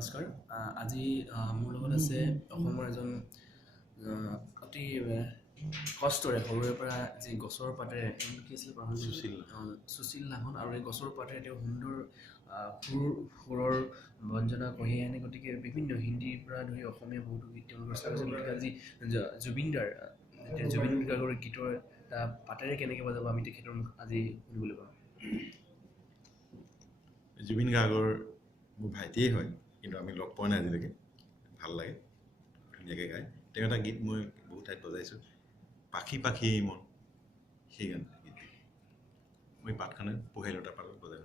নমস্কাৰ আজি মোৰ লগত আছে অসমৰ এজন অতি কষ্টৰে সৰুৰে পৰা যি গছৰ পাতেৰে কি আছিল সুশীল লাহন আৰু এই গছৰ পাতেৰে তেওঁ সুন্দৰ সুৰৰ ব্যঞ্জনা কঢ়িয়াই আনে গতিকে বিভিন্ন হিন্দীৰ পৰা ধৰি অসমীয়া বহুতো গীত তেওঁ ৰচনা কৰিছে গতিকে আজি জুবিন গাৰ্গৰ গীতৰ এটা পাতেৰে কেনেকৈ বজাব আমি তেখেতৰ মুখ আজি শুনিবলৈ পাওঁ জুবিন গাৰ্গৰ মোৰ ভাইটিয়ে হয় কিন্তু আমি লগ পোৱা নাই আজিলৈকে ভাল লাগে ধুনীয়াকৈ গায় তেওঁ এটা গীত মই বহুত ঠাইত বজাইছোঁ পাখি পাখি মন সেই গান গীত মই পাতখানে পঢ়াই লতা পাতত বজাই